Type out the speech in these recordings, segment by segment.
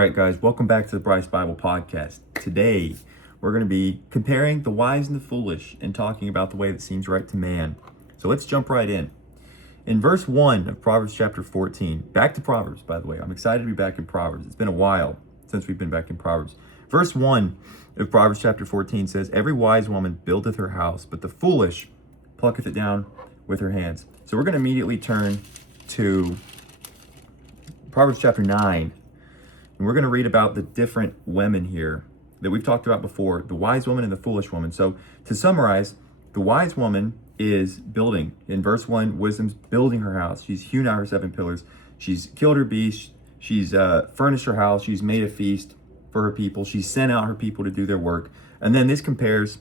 right, guys, welcome back to the Bryce Bible Podcast. Today, we're going to be comparing the wise and the foolish and talking about the way that seems right to man. So let's jump right in. In verse 1 of Proverbs chapter 14, back to Proverbs, by the way. I'm excited to be back in Proverbs. It's been a while since we've been back in Proverbs. Verse 1 of Proverbs chapter 14 says, "Every wise woman buildeth her house, but the foolish plucketh it down with her hands." So we're going to immediately turn to Proverbs chapter 9. And we're going to read about the different women here that we've talked about before, the wise woman and the foolish woman. So to summarize, the wise woman is building. In verse 1, wisdom's building her house. She's hewn out her 7 pillars. She's killed her beast. She's furnished her house. She's made a feast for her people. She's sent out her people to do their work. And then this compares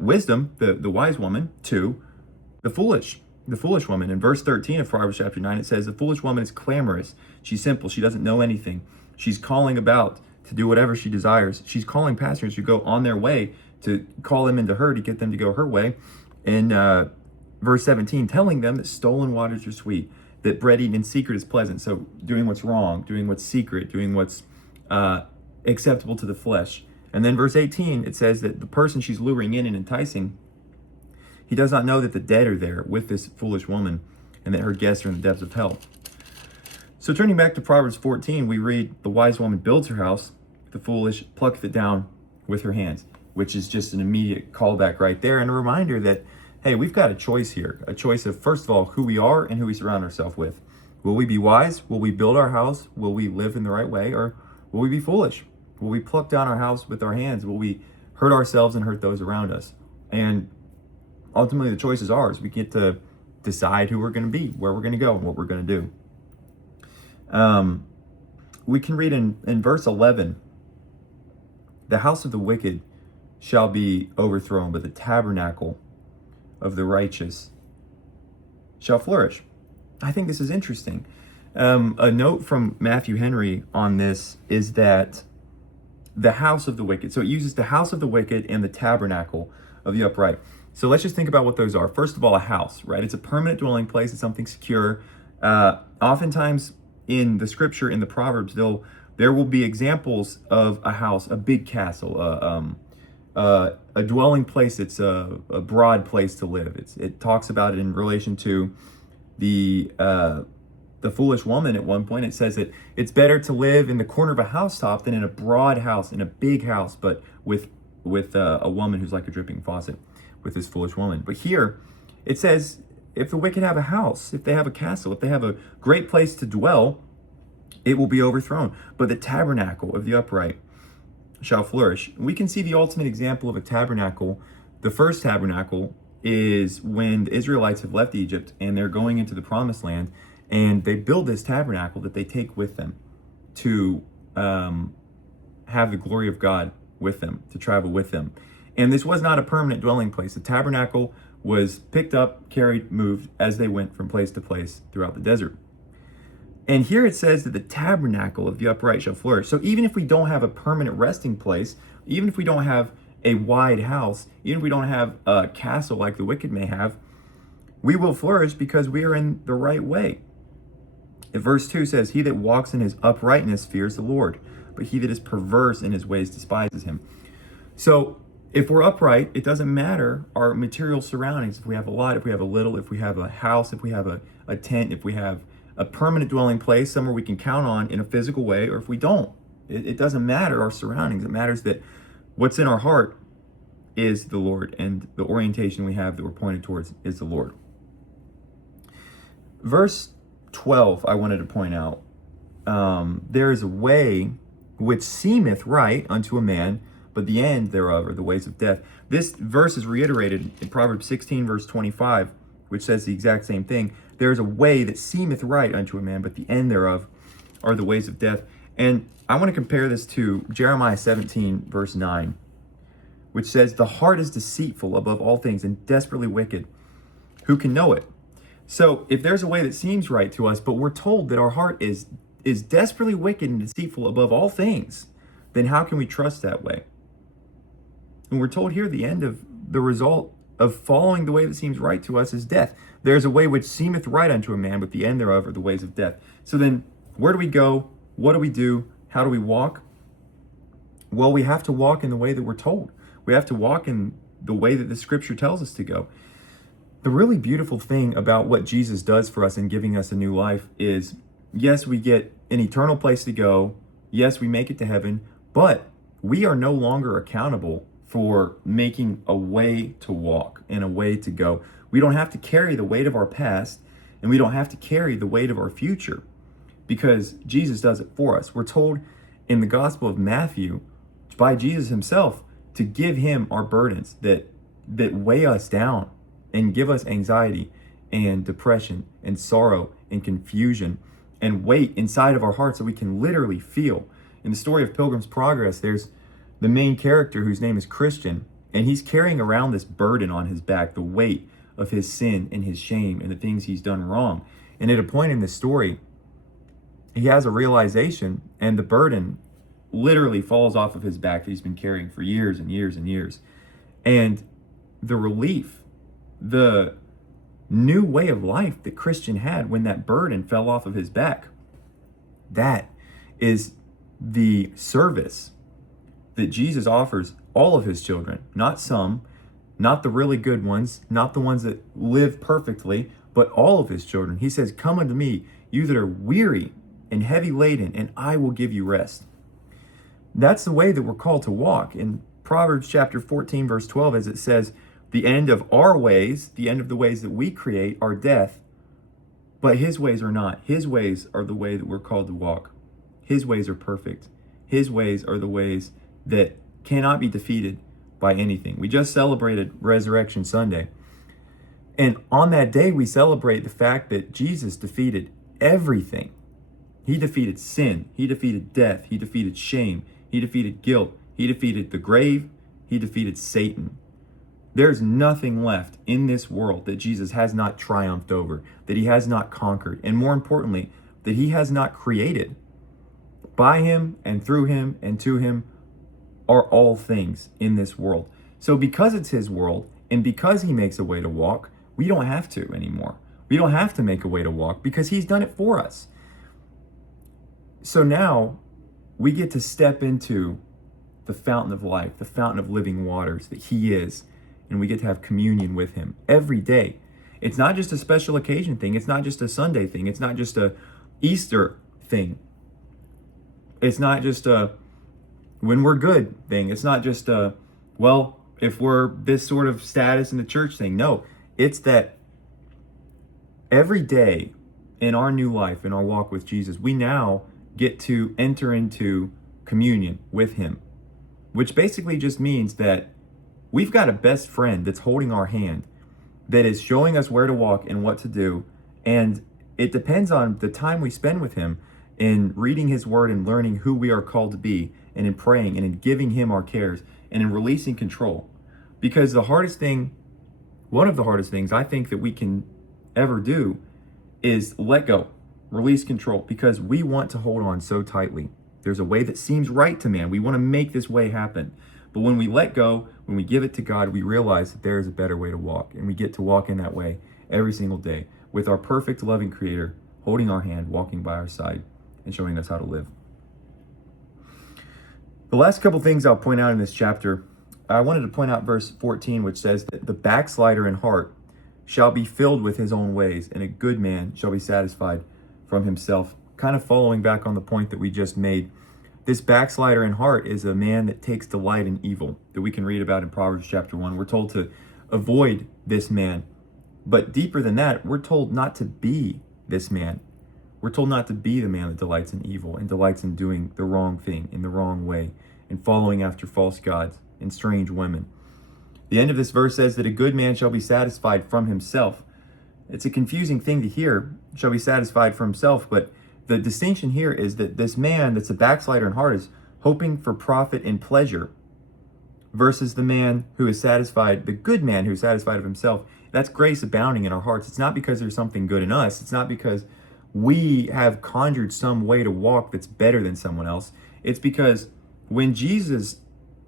wisdom, the wise woman, to the foolish woman. In verse 13 of Proverbs chapter 9, it says, "The foolish woman is clamorous. She's simple. She doesn't know anything. She's calling about to do whatever she desires. She's calling passengers who go on their way to call them into her to get them to go her way." In verse 17, telling them that stolen waters are sweet, that bread eaten in secret is pleasant. So doing what's wrong, doing what's secret, doing what's acceptable to the flesh. And then verse 18, it says that the person she's luring in and enticing, he does not know that the dead are there with this foolish woman and that her guests are in the depths of hell. So turning back to Proverbs 14, we read, "The wise woman builds her house, the foolish plucketh it down with her hands," which is just an immediate callback right there and a reminder that, hey, we've got a choice here. A choice of, first of all, who we are and who we surround ourselves with. Will we be wise? Will we build our house? Will we live in the right way? Or will we be foolish? Will we pluck down our house with our hands? Will we hurt ourselves and hurt those around us? And ultimately, the choice is ours. We get to decide who we're going to be, where we're going to go, and what we're going to do. We can read in verse 11, "The house of the wicked shall be overthrown, but the tabernacle of the righteous shall flourish." I think this is interesting. A note from Matthew Henry on this is that the house of the wicked, so it uses the house of the wicked and the tabernacle of the upright. So let's just think about what those are. First of all, a house, right? It's a permanent dwelling place. It's something secure. Oftentimes in the scripture, in the Proverbs, there will be examples of a house, a big castle, a dwelling place. It's a broad place to live. It talks about it in relation to the foolish woman. At one point, it says that it's better to live in the corner of a housetop than in a broad house, in a big house, but with a woman who's like a dripping faucet, with this foolish woman. But here, it says, if the wicked have a house, if they have a castle, if they have a great place to dwell, it will be overthrown. But the tabernacle of the upright shall flourish. We can see the ultimate example of a tabernacle. The first tabernacle is when the Israelites have left Egypt and they're going into the promised land, and they build this tabernacle that they take with them to have the glory of God with them, to travel with them. And this was not a permanent dwelling place. The tabernacle was picked up, carried, moved as they went from place to place throughout the desert. And here it says that the tabernacle of the upright shall flourish. So even if we don't have a permanent resting place, even if we don't have a wide house, even if we don't have a castle like the wicked may have, we will flourish because we are in the right way. And verse 2 says, "He that walks in his uprightness fears the Lord, but he that is perverse in his ways despises him." So if we're upright, it doesn't matter our material surroundings. If we have a lot, if we have a little, if we have a house, if we have a tent, if we have a permanent dwelling place, somewhere we can count on in a physical way, or if we don't. It doesn't matter our surroundings. It matters that what's in our heart is the Lord, and the orientation we have that we're pointed towards is the Lord. Verse 12, I wanted to point out, "There is a way which seemeth right unto a man, but the end thereof are the ways of death." This verse is reiterated in Proverbs 16, verse 25, which says the exact same thing. "There is a way that seemeth right unto a man, but the end thereof are the ways of death." And I want to compare this to Jeremiah 17, verse 9, which says, "The heart is deceitful above all things and desperately wicked. Who can know it?" So if there's a way that seems right to us, but we're told that our heart is desperately wicked and deceitful above all things, then how can we trust that way? And we're told here the end of the result of following the way that seems right to us is death. There's a way which seemeth right unto a man, but the end thereof are the ways of death. So then, where do we go? What do we do? How do we walk? Well, we have to walk in the way that we're told. We have to walk in the way that the scripture tells us to go. The really beautiful thing about what Jesus does for us in giving us a new life is, yes, we get an eternal place to go. Yes, we make it to heaven, but we are no longer accountable for making a way to walk and a way to go. We don't have to carry the weight of our past, and we don't have to carry the weight of our future, because Jesus does it for us. We're told in the Gospel of Matthew by Jesus himself to give him our burdens that weigh us down and give us anxiety and depression and sorrow and confusion and weight inside of our hearts that we can literally feel. In the story of Pilgrim's Progress, there's the main character whose name is Christian, and he's carrying around this burden on his back, the weight of his sin and his shame and the things he's done wrong. And at a point in this story, he has a realization, and the burden literally falls off of his back that he's been carrying for years and years and years. And the relief, the new way of life that Christian had when that burden fell off of his back, that is the service that Jesus offers all of his children, not some, not the really good ones, not the ones that live perfectly, but all of his children. He says, "Come unto me, you that are weary and heavy laden, and I will give you rest." That's the way that we're called to walk. In Proverbs chapter 14, verse 12, as it says, "The end of our ways, the end of the ways that we create, are death, but his ways are not." His ways are the way that we're called to walk. His ways are perfect. His ways are the ways that cannot be defeated by anything. We just celebrated Resurrection Sunday. And on that day, we celebrate the fact that Jesus defeated everything. He defeated sin. He defeated death. He defeated shame. He defeated guilt. He defeated the grave. He defeated Satan. There's nothing left in this world that Jesus has not triumphed over, that he has not conquered, and more importantly, that he has not created. By him and through him and to him are all things in this world. So because it's his world, and because he makes a way to walk, we don't have to anymore. We don't have to make a way to walk because he's done it for us. So now we get to step into the fountain of life, the fountain of living waters that he is, and we get to have communion with him every day. It's not just a special occasion thing. It's not just a Sunday thing. It's not just a Easter thing. It's not just a when we're good thing. It's not just a, well, if we're this sort of status in the church thing. No, it's that every day in our new life, in our walk with Jesus, we now get to enter into communion with him, which basically just means that we've got a best friend that's holding our hand, that is showing us where to walk and what to do. And it depends on the time we spend with him in reading his word and learning who we are called to be, and in praying and in giving him our cares and in releasing control. Because the hardest thing, one of the hardest things I think that we can ever do is let go, release control, because we want to hold on so tightly. There's a way that seems right to man. We want to make this way happen. But when we let go, when we give it to God, we realize that there is a better way to walk. And we get to walk in that way every single day with our perfect, loving Creator holding our hand, walking by our side, and showing us how to live. The last couple things I'll point out in this chapter, I wanted to point out verse 14, which says that the backslider in heart shall be filled with his own ways, and a good man shall be satisfied from himself. Kind of following back on the point that we just made. This backslider in heart is a man that takes delight in evil, that we can read about in Proverbs chapter 1. We're told to avoid this man. But deeper than that, we're told not to be this man. We're told not to be the man that delights in evil and delights in doing the wrong thing in the wrong way and following after false gods and strange women. The end of this verse says that a good man shall be satisfied from himself. It's a confusing thing to hear, shall be satisfied from himself, but the distinction here is that this man that's a backslider in heart is hoping for profit and pleasure versus the man who is satisfied, the good man who is satisfied of himself. That's grace abounding in our hearts. It's not because there's something good in us. It's not because we have conjured some way to walk that's better than someone else. It's because when Jesus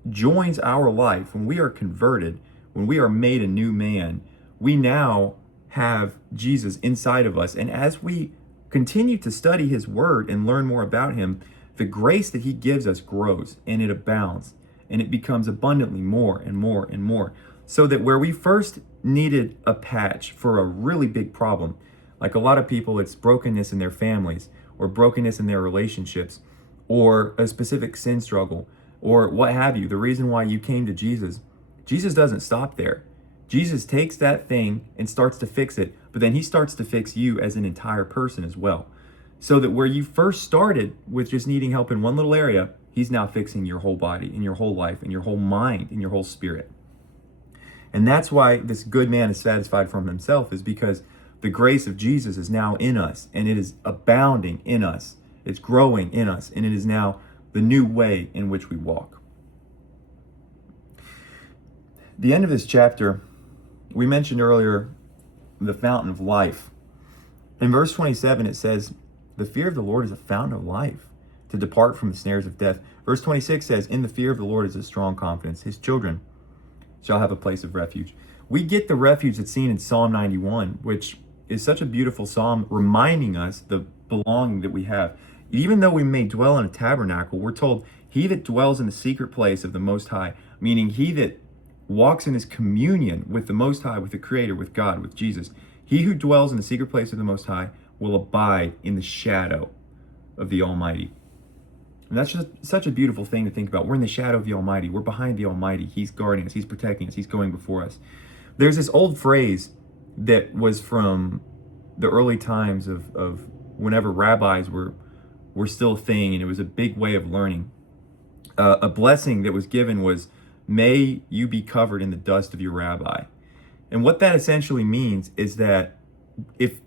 joins our life, when we are converted, when we are made a new man, we now have Jesus inside of us. And as we continue to study his word and learn more about him, the grace that he gives us grows and it abounds and it becomes abundantly more and more and more. So that where we first needed a patch for a really big problem, like a lot of people, it's brokenness in their families or brokenness in their relationships or a specific sin struggle or what have you, the reason why you came to Jesus, Jesus doesn't stop there. Jesus takes that thing and starts to fix it, but then he starts to fix you as an entire person as well. So that where you first started with just needing help in one little area, he's now fixing your whole body and your whole life and your whole mind and your whole spirit. And that's why this good man is satisfied from himself, is because the grace of Jesus is now in us and it is abounding in us. It's growing in us and it is now the new way in which we walk. The end of this chapter, we mentioned earlier the fountain of life. In verse 27, it says, the fear of the Lord is a fountain of life, to depart from the snares of death. Verse 26 says, in the fear of the Lord is a strong confidence. His children shall have a place of refuge. We get the refuge that's seen in Psalm 91, which is such a beautiful psalm reminding us the belonging that we have. Even though we may dwell in a tabernacle, we're told, he that dwells in the secret place of the Most High, meaning he that walks in his communion with the Most High, with the Creator, with God, with Jesus. He who dwells in the secret place of the Most High will abide in the shadow of the Almighty. And that's just such a beautiful thing to think about. We're in the shadow of the Almighty. We're behind the Almighty. He's guarding us. He's protecting us. He's going before us. There's this old phrase that was from the early times of whenever rabbis were still a thing, and it was a big way of learning. A blessing that was given was, may you be covered in the dust of your rabbi. And what that essentially means is that if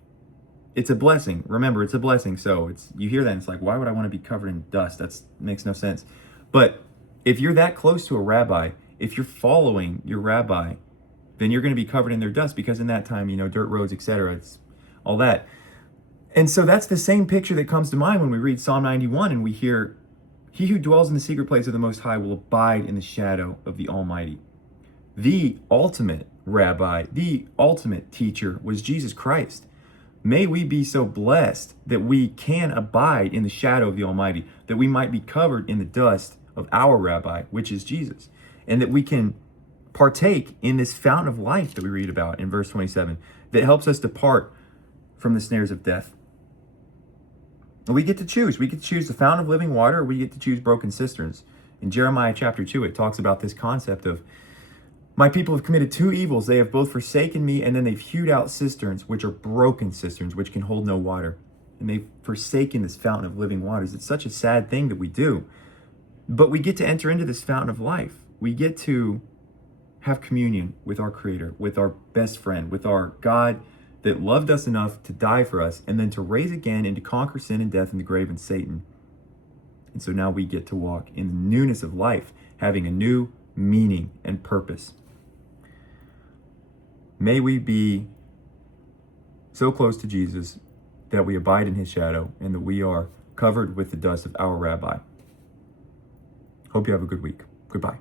it's a blessing, remember, it's a blessing. So you hear that and it's like, why would I want to be covered in dust? That makes no sense. But if you're that close to a rabbi, if you're following your rabbi, then you're going to be covered in their dust, because in that time, dirt roads, etc. It's all that. And so that's the same picture that comes to mind when we read Psalm 91 and we hear, he who dwells in the secret place of the Most High will abide in the shadow of the Almighty. The ultimate rabbi, the ultimate teacher was Jesus Christ. May we be so blessed that we can abide in the shadow of the Almighty, that we might be covered in the dust of our rabbi, which is Jesus, and that we can partake in this fountain of life that we read about in verse 27 that helps us depart from the snares of death. And we get to choose. We get to choose the fountain of living water, or we get to choose broken cisterns. In Jeremiah chapter 2, it talks about this concept of, my people have committed two evils. They have both forsaken me, and then they've hewed out cisterns, which are broken cisterns, which can hold no water. And they've forsaken this fountain of living waters. It's such a sad thing that we do. But we get to enter into this fountain of life. We get to have communion with our Creator, with our best friend, with our God that loved us enough to die for us, and then to raise again and to conquer sin and death and the grave and Satan. And so now we get to walk in the newness of life, having a new meaning and purpose. May we be so close to Jesus that we abide in his shadow and that we are covered with the dust of our rabbi. Hope you have a good week. Goodbye.